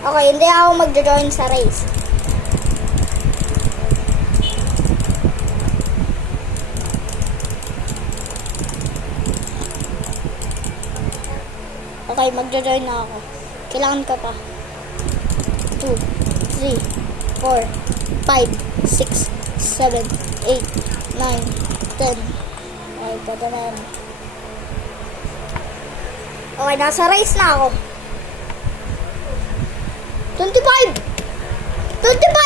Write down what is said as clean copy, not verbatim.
Okay, hindi ako magjo-join sa race. Okay, magjo-join na ako. Kailangan ka pa. 2, 3, 4, 5, 6, 7, 8, 9, 10. Okay, pwede na yan. Okay, nasa race na ako. 25! 25!